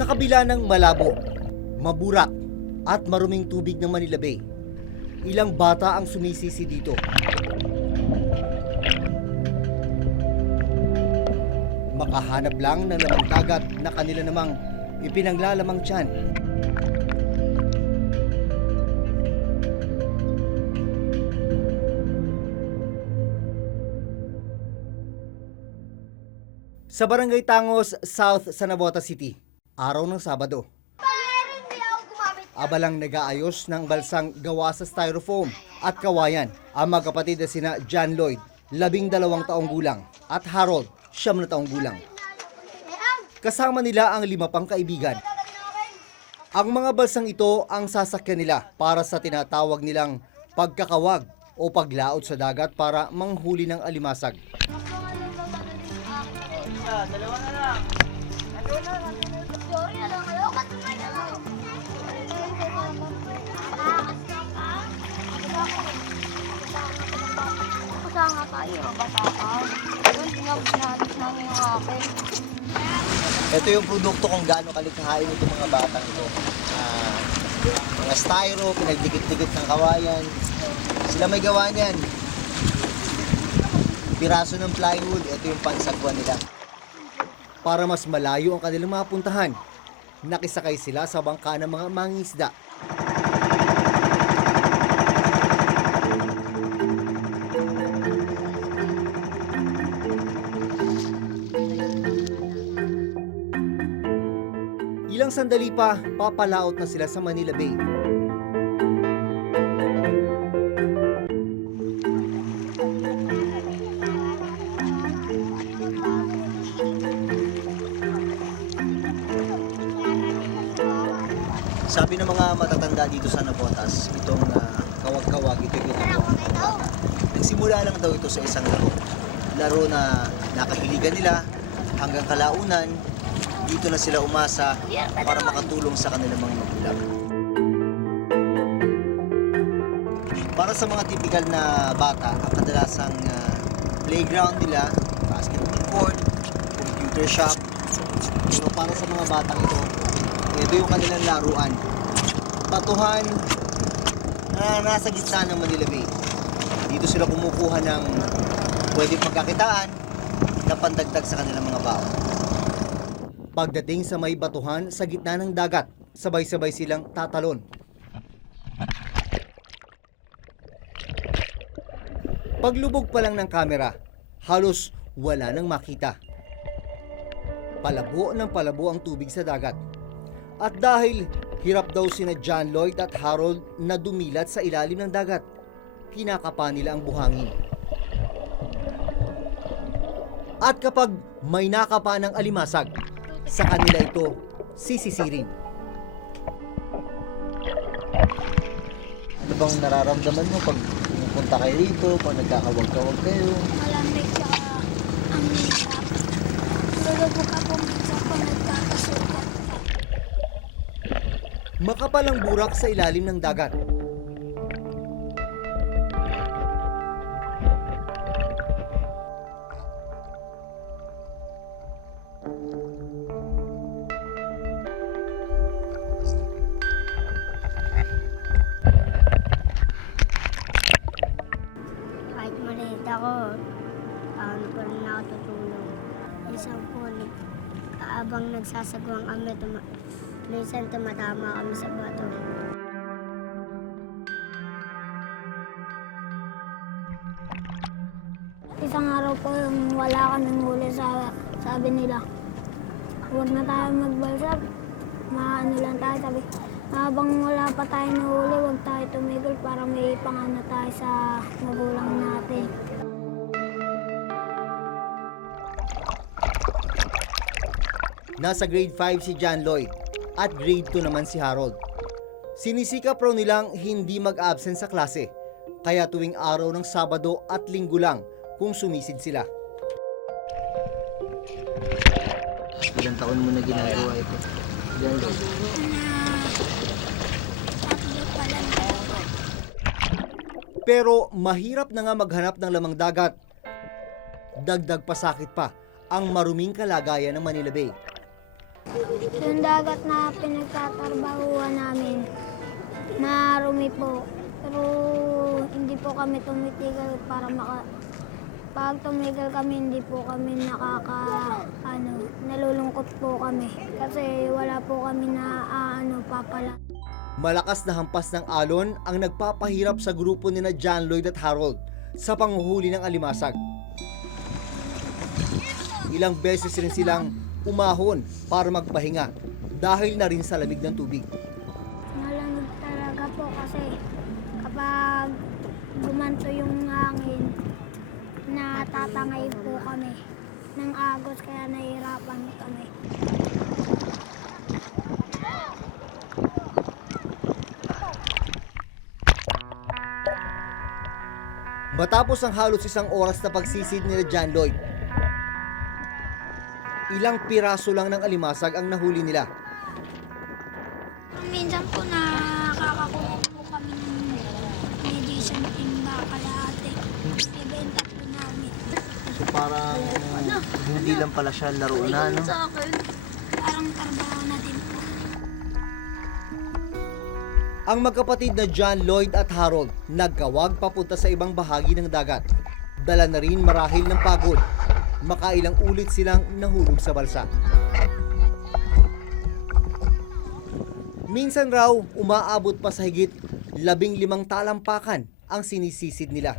Sa kabila ng malabo, maburak at maruming tubig ng Manila Bay, ilang bata ang sumisisi dito. Makahanap lang ng lamang dagat na kanila namang ipinanglalamang tiyan. Sa Barangay Tangos, South San Nabota City, araw ng Sabado. Abalang nag-aayos ng balsang gawa sa styrofoam at kawayan ang magkapatid na sina John Lloyd, labing dalawang taong gulang, at Harold, siyam na taong gulang. Kasama nila ang lima pang kaibigan. Ang mga balsang ito ang sasakyan nila para sa tinatawag nilang pagkakawag o paglaot sa dagat para manghuli ng alimasag. Kasama tayo, batakan. Yun, tinabos namin yung akin. Ito yung produkto kung gaano kalikhain itong mga batang ito. Ah, mga styro, pinagdikit-dikit ng kawayan. Sila may gawa niyan. Piraso ng plywood, ito yung pansagwan nila. Para mas malayo ang kanilang mga puntahan, nakisakay sila sa bangka ng mga mangisda. Ilang sandali pa, papalaot na sila sa Manila Bay. Sabi ng mga matatanda dito sa Nabotas, itong ah, kawag-kawag, ito yung ginagawa. Nagsimula lang daw ito sa isang laro. Laro na nakahiligan nila hanggang kalaunan, dito na sila umasa para makatulong sa kanilang mga magulang. Para sa mga typical na bata, ang kadalasang ah, playground nila, basketball court, computer shop. Pero para sa mga batang ito, ito yung kanilang laruan. Patuhan na nasa gitna ng Manila Bay. Dito sila kumukuha ng pwede pagkakitaan na pandagdag sa kanilang mga baon. Pagdating sa may batuhan sa gitna ng dagat, sabay-sabay silang tatalon. Paglubog pa lang ng kamera, halos wala nang makita. Palabo ng palabo ang tubig sa dagat. At dahil hirap daw sina John Lloyd at Harold na dumilat sa ilalim ng dagat, kinakapa nila ang buhangin. At kapag may nakapa ng alimasag, sa kanila ito sisisirin. Ano bang nararamdaman mo pag pumunta kayo dito, pag nagkakawag-kawag kayo? Malamig sa ang. Lulubog ako minsan kung nagkakasukat. Makapal ang burak sa ilalim ng dagat. Araw po yung wala ka ng huli sa sabi nila. Huwag na tayo magbalsab. Maano lang tayo sabi. Habang wala pa tayo nahuli, huwag tayo tumigil para may pangano tayo sa magulang natin. Nasa grade 5 si John Lloyd at grade 2 naman si Harold. Sinisikap raw nilang hindi mag-absent sa klase, kaya tuwing araw ng Sabado at Linggo lang kung sumisid sila. Ilang taon mo na ginagawa ito? John Lloyd. Tatlo pa lang po. Pero mahirap na nga maghanap ng lamang dagat. Dagdag pasakit pa ang maruming kalagayan ng Manila Bay. Yung dagat na pinagtatrabahuan namin, marumi po. Pero hindi po kami tumitigil para maka... Pag tumigil kami, hindi po kami nakaka... Ano, nalulungkot po kami. Kasi wala po kami na ah, ano, papala. Malakas na hampas ng alon ang nagpapahirap sa grupo ni na John Lloyd at Harold sa panguhuli ng alimasag. Ilang beses rin silang umahon para magpahinga dahil na rin sa lamig ng tubig. Malamig talaga po kasi kapag gumanto yung natatangay po kami ng agos kaya nahihirapan kami. Matapos ang halos isang oras na pagsisid ni John Lloyd, ilang piraso lang ng alimasag ang nahuli nila. Minsan po nakakakuha po kami ng medicine timba kalahati. Ibenta po namin. So parang hindi lang pala siya laro na, no? Sa akin, parang trabaho na din po. Ang magkapatid na John Lloyd at Harold nagkawag papunta sa ibang bahagi ng dagat. Dala na rin marahil ng pagod. Makailang ulit silang nahulog sa balsa. Minsan raw, umaabot pa sa higit labing limang talampakan ang sinisisid nila.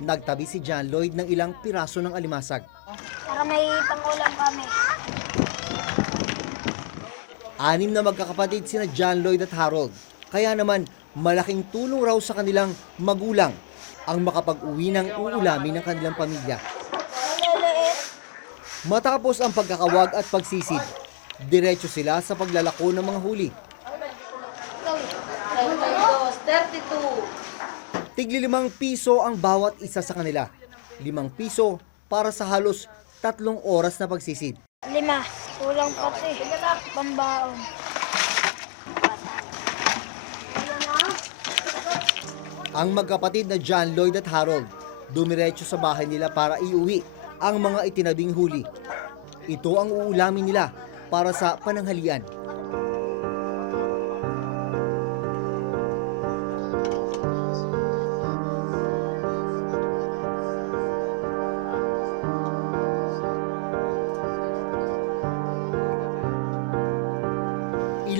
nagtabi si John Lloyd ng ilang piraso ng alimasag. Para may pangulam kami. Anim na magkakapatid sina John Lloyd at Harold. Kaya naman, malaking tulong raw sa kanilang magulang ang makapag-uwi ng uulamin ng kanilang pamilya. Matapos ang pagkakawag at pagsisid, diretso sila sa paglalako ng mga huli. 32. Tigli limang piso ang bawat isa sa kanila. Limang piso para sa halos tatlong oras na pagsisid. Lima. Kulang pati. Pambaon. Ang magkapatid na John Lloyd at Harold dumiretso sa bahay nila para iuwi ang mga itinabing huli. Ito ang uulamin nila para sa pananghalian.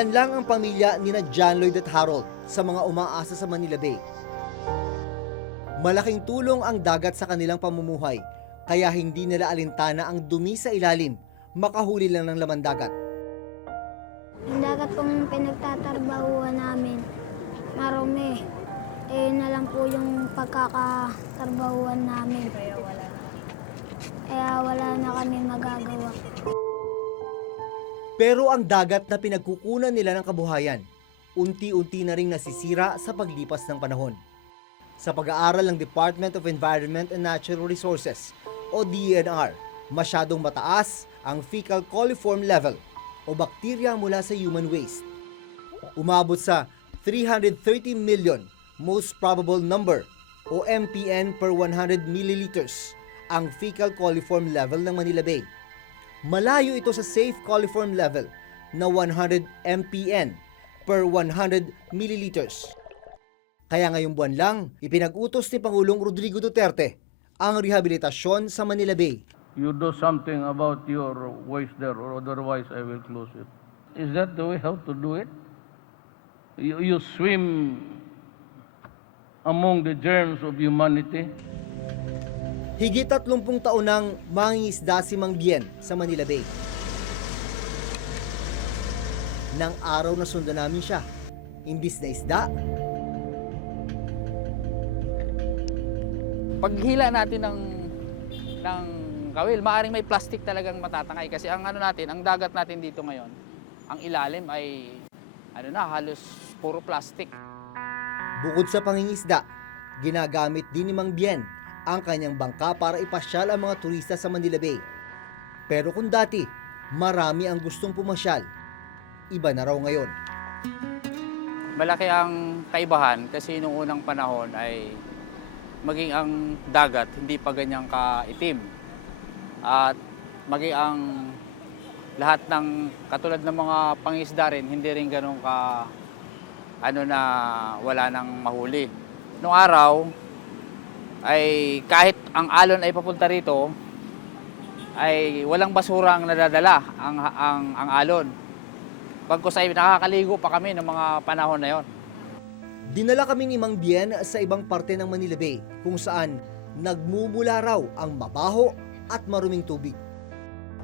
Ilan lang ang pamilya ni na John Lloyd at Harold sa mga umaasa sa Manila Bay. Malaking tulong ang dagat sa kanilang pamumuhay, kaya hindi nila alintana ang dumi sa ilalim, makahuli lang ng laman dagat. Yung dagat pong pinagtatrabahuan namin, marumi. Eh, na lang po yung pagkakatrabahuan namin. Kaya wala na kami magagawa. Pero ang dagat na pinagkukunan nila ng kabuhayan, unti-unti na ring nasisira sa paglipas ng panahon. Sa pag-aaral ng Department of Environment and Natural Resources o DENR, masyadong mataas ang fecal coliform level o bakterya mula sa human waste. Umabot sa 330 million most probable number o MPN per 100 milliliters ang fecal coliform level ng Manila Bay. Malayo ito sa safe coliform level na 100 MPN per 100 milliliters. Kaya ngayong buwan lang, ipinag-utos ni Pangulong Rodrigo Duterte ang rehabilitasyon sa Manila Bay. you do something about your waste there or otherwise I will close it. Is that the way how to do it? You, you swim among the germs of humanity. Higit 30 taon nang mangingisda si Mang Bien sa Manila Bay. Nang araw na sundan namin siya, imbis na isda, paghila natin ng ng kawil, maaring may plastic talagang matatangay kasi ang ano natin, ang dagat natin dito ngayon, ang ilalim ay ano na, halos puro plastic. bukod sa pangingisda, ginagamit din ni Mang Bien ang kanyang bangka para ipasyal ang mga turista sa Manila Bay. Pero kung dati, marami ang gustong pumasyal, iba na raw ngayon. Malaki ang kaibahan kasi nung unang panahon ay maging ang dagat hindi pa ganyang kaitim. At maging ang lahat ng katulad ng mga pangisda rin hindi rin ganun ka ano na wala nang mahuli. Nung araw ay kahit ang alon ay papunta rito ay walang basura ang nadadala ang ang ang alon. Pagkos ay nakakaligo pa kami ng mga panahon na yon. Dinala kami ni Mang Bien sa ibang parte ng Manila Bay kung saan nagmumula raw ang mabaho at maruming tubig.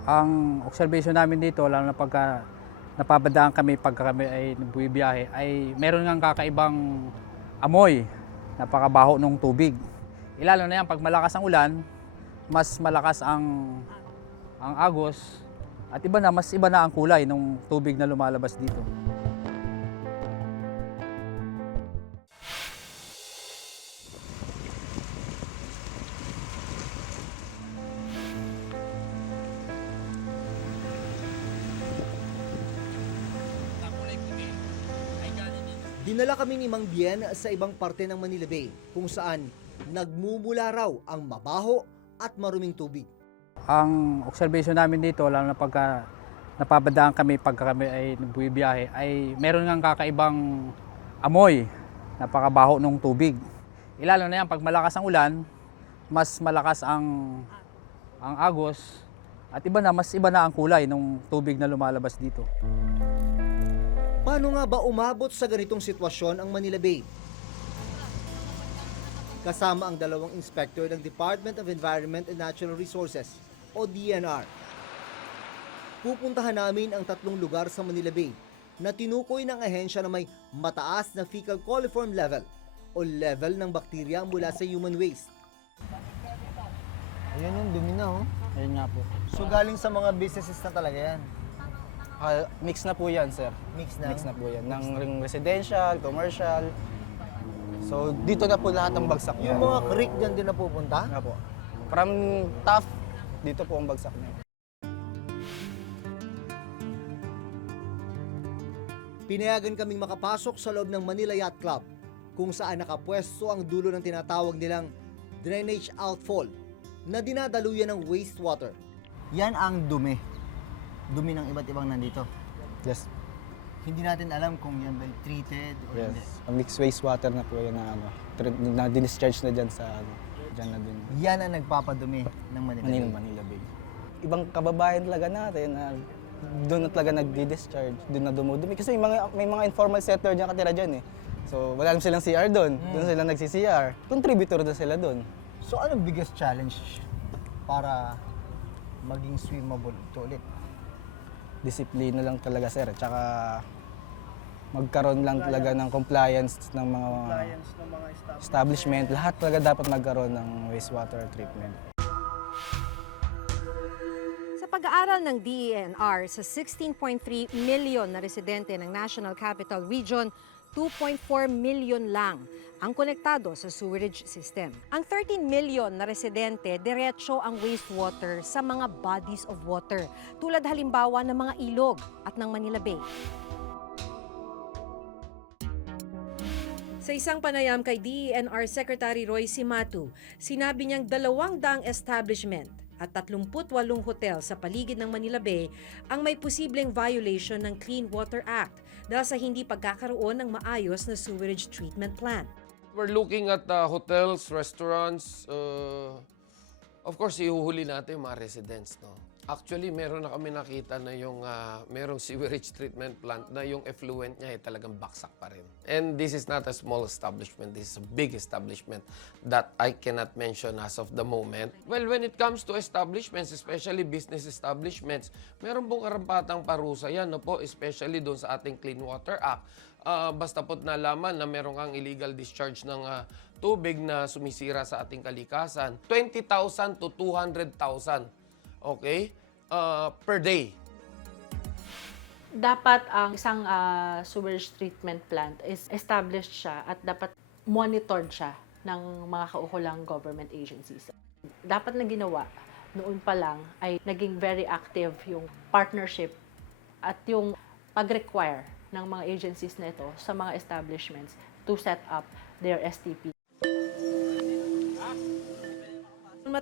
Ang observation namin dito, lalo na pagka napabadaan kami pagka kami ay buwibiyahe, ay meron ngang kakaibang amoy, napakabaho ng tubig. Ilalo na yan, pag malakas ang ulan, mas malakas ang ang agos at iba na, mas iba na ang kulay ng tubig na lumalabas dito. Dinala kami ni Mang Bien sa ibang parte ng Manila Bay kung saan nagmumula raw ang mabaho at maruming tubig. Ang observation namin dito, lalo na pagka napabadaan kami pagka kami ay buwibiyahe, ay meron ngang kakaibang amoy, napakabaho ng tubig. Ilalo na yan, pag malakas ang ulan, mas malakas ang ang agos at iba na, mas iba na ang kulay ng tubig na lumalabas dito. Paano nga ba umabot sa ganitong sitwasyon ang Manila Bay? Kasama ang dalawang inspector ng Department of Environment and Natural Resources o DNR. Pupuntahan namin ang tatlong lugar sa Manila Bay na tinukoy ng ahensya na may mataas na fecal coliform level o level ng bakterya mula sa human waste. Ayan yung dumi na oh. Ayun nga po. So galing sa mga businesses na talaga yan. Ah, mix na po yan, sir. Mix na. Mix na po yan. Ng residential, commercial. So, dito na po lahat ng bagsak Yung niya. mga creek dyan din na pupunta? Nga po. From tough, dito po ang bagsak niya. Pinayagan kaming makapasok sa loob ng Manila Yacht Club kung saan nakapwesto ang dulo ng tinatawag nilang drainage outfall na dinadaluyan ng wastewater. Yan ang dumi. Dumi ng iba't ibang nandito. Yes. Hindi natin alam kung yan ba treated or hindi. Yes. Ang mixed wastewater na po yan na ano. Na discharge na dyan sa ano. Dyan na din. Yan ang nagpapadumi ng Manila. Manila, Bay. Manila Bay. Ibang kababayan talaga natin na doon na talaga nag-discharge, doon na dumudumi. Kasi may mga, may mga informal settler dyan katira dyan eh. So, wala naman silang CR doon. Doon sila nagsi-CR. Contributor na sila doon. So anong biggest challenge para maging swimmable ito ulit? disiplina lang talaga sir. Tsaka magkaroon lang talaga ng compliance ng mga, establishment. Lahat talaga dapat magkaroon ng wastewater treatment. Sa pag-aaral ng DENR sa 16.3 million na residente ng National Capital Region, 2.4 million lang ang konektado sa sewerage system. Ang 13 million na residente, diretso ang wastewater sa mga bodies of water, tulad halimbawa ng mga ilog at ng Manila Bay. Sa isang panayam kay DENR Secretary Roy Simatu, sinabi niyang dalawang daang establishment at 38 hotel sa paligid ng Manila Bay ang may posibleng violation ng Clean Water Act dahil sa hindi pagkakaroon ng maayos na sewerage treatment plant. We're looking at uh, hotels, restaurants. Uh, of course, ihuhuli natin yung mga residents. No? Actually, meron na kami nakita na yung ah, merong sewerage treatment plant na yung effluent niya ay talagang baksak pa rin. And this is not a small establishment. This is a big establishment that I cannot mention as of the moment. Well, when it comes to establishments, especially business establishments, meron pong karampatang parusa yan, no po, especially doon sa ating Clean Water Act. Ah, basta po't nalaman na meron kang illegal discharge ng ah, tubig na sumisira sa ating kalikasan, 20,000 to 200,000 okay, uh, per day. dapat ang isang ah, sewage treatment plant is established siya at dapat monitored siya ng mga kaukulang government agencies. Dapat na ginawa noon pa lang ay naging very active yung partnership at yung pag-require ng mga agencies na ito sa mga establishments to set up their STP.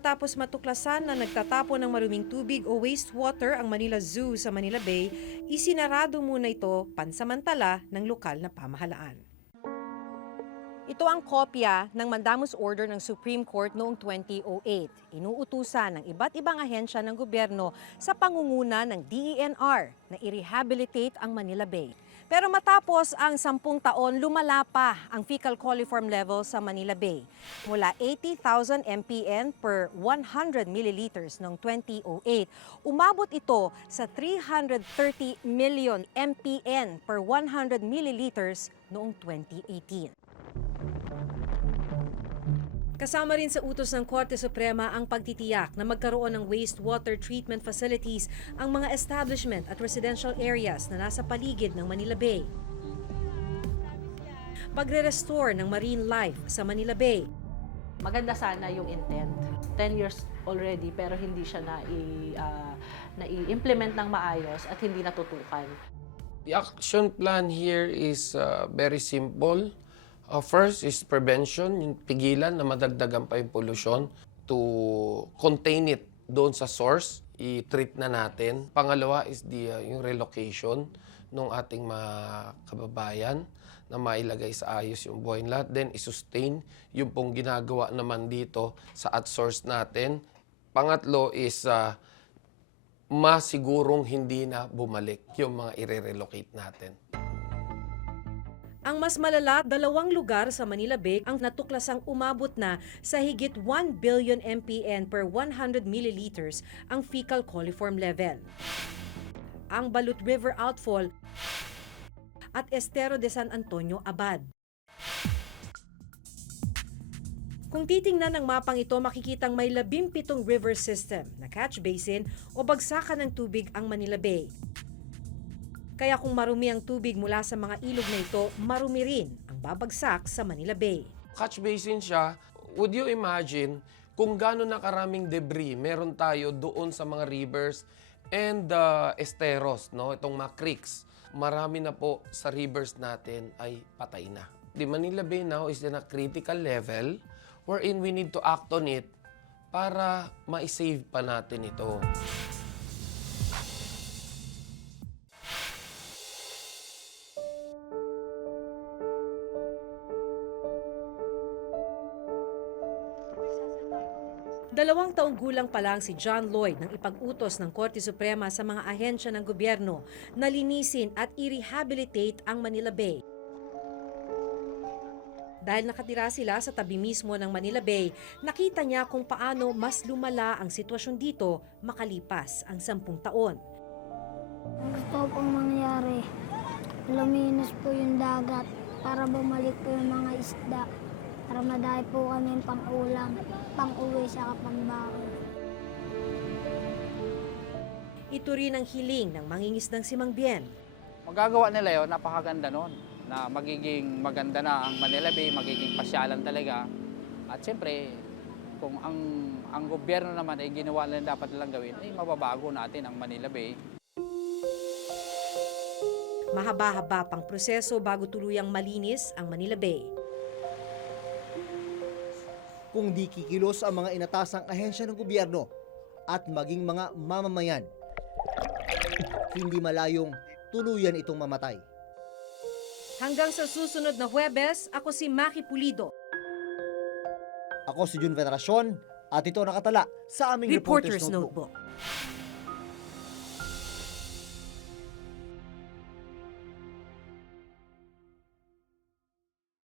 Matapos matuklasan na nagtatapon ng maruming tubig o wastewater ang Manila Zoo sa Manila Bay, isinarado muna ito pansamantala ng lokal na pamahalaan. Ito ang kopya ng mandamus order ng Supreme Court noong 2008. Inuutusan ng iba't ibang ahensya ng gobyerno sa pangunguna ng DENR na i-rehabilitate ang Manila Bay. Pero matapos ang sampung taon, lumala pa ang fecal coliform level sa Manila Bay. Mula 80,000 mpn per 100 milliliters noong 2008, umabot ito sa 330 million mpn per 100 milliliters noong 2018. Kasama rin sa utos ng Korte Suprema ang pagtitiyak na magkaroon ng wastewater treatment facilities ang mga establishment at residential areas na nasa paligid ng Manila Bay. Pagre-restore ng marine life sa Manila Bay. Maganda sana yung intent. 10 years already pero hindi siya na i-implement ng maayos at hindi natutukan. The action plan here is uh, very simple. Uh, first is prevention, yung pigilan na madagdagan pa yung pollution to contain it doon sa source, i-treat na natin. Pangalawa is the, uh, yung relocation ng ating mga kababayan na mailagay sa ayos yung buhay nila. Then, i-sustain yung pong ginagawa naman dito sa at source natin. Pangatlo is uh, masigurong hindi na bumalik yung mga i-relocate natin. Ang mas malala, dalawang lugar sa Manila Bay ang natuklasang umabot na sa higit 1 billion mpn per 100 milliliters ang fecal coliform level. Ang Balut River Outfall at Estero de San Antonio, Abad. Kung titingnan ng mapang ito, makikitang may 17 river system na catch basin o bagsakan ng tubig ang Manila Bay. Kaya kung marumi ang tubig mula sa mga ilog na ito, marumi rin ang babagsak sa Manila Bay. Catch basin siya, would you imagine kung gaano na karaming debris meron tayo doon sa mga rivers and uh, esteros, no? itong mga creeks. Marami na po sa rivers natin ay patay na. The Manila Bay now is in a critical level wherein we need to act on it para ma-save pa natin ito. Dalawang taong gulang pa lang si John Lloyd nang ipag-utos ng Korte Suprema sa mga ahensya ng gobyerno na linisin at i-rehabilitate ang Manila Bay. Dahil nakatira sila sa tabi mismo ng Manila Bay, nakita niya kung paano mas lumala ang sitwasyon dito makalipas ang sampung taon. Ang gusto ko pong mangyari, luminis po yung dagat para bumalik po yung mga isda. Para madami po kami pang ulam, pang uwi sa kapambako. Ito rin ang hiling ng mangingisdang si Mang Bien. Magagawa nila yun, napakaganda nun. Na magiging maganda na ang Manila Bay, magiging pasyalan talaga. At siyempre, kung ang ang gobyerno naman ay ginawa nila dapat nilang gawin, ay mababago natin ang Manila Bay. Mahaba-haba pang proseso bago tuluyang malinis ang Manila Bay. Kung di kikilos ang mga inatasang ahensya ng gobyerno at maging mga mamamayan, hindi malayong tuluyan itong mamatay. Hanggang sa susunod na Huwebes, ako si Maki Pulido. Ako si Jun Veneracion at ito nakatala sa aming Reporter's Reporter's Notebook. Notebook.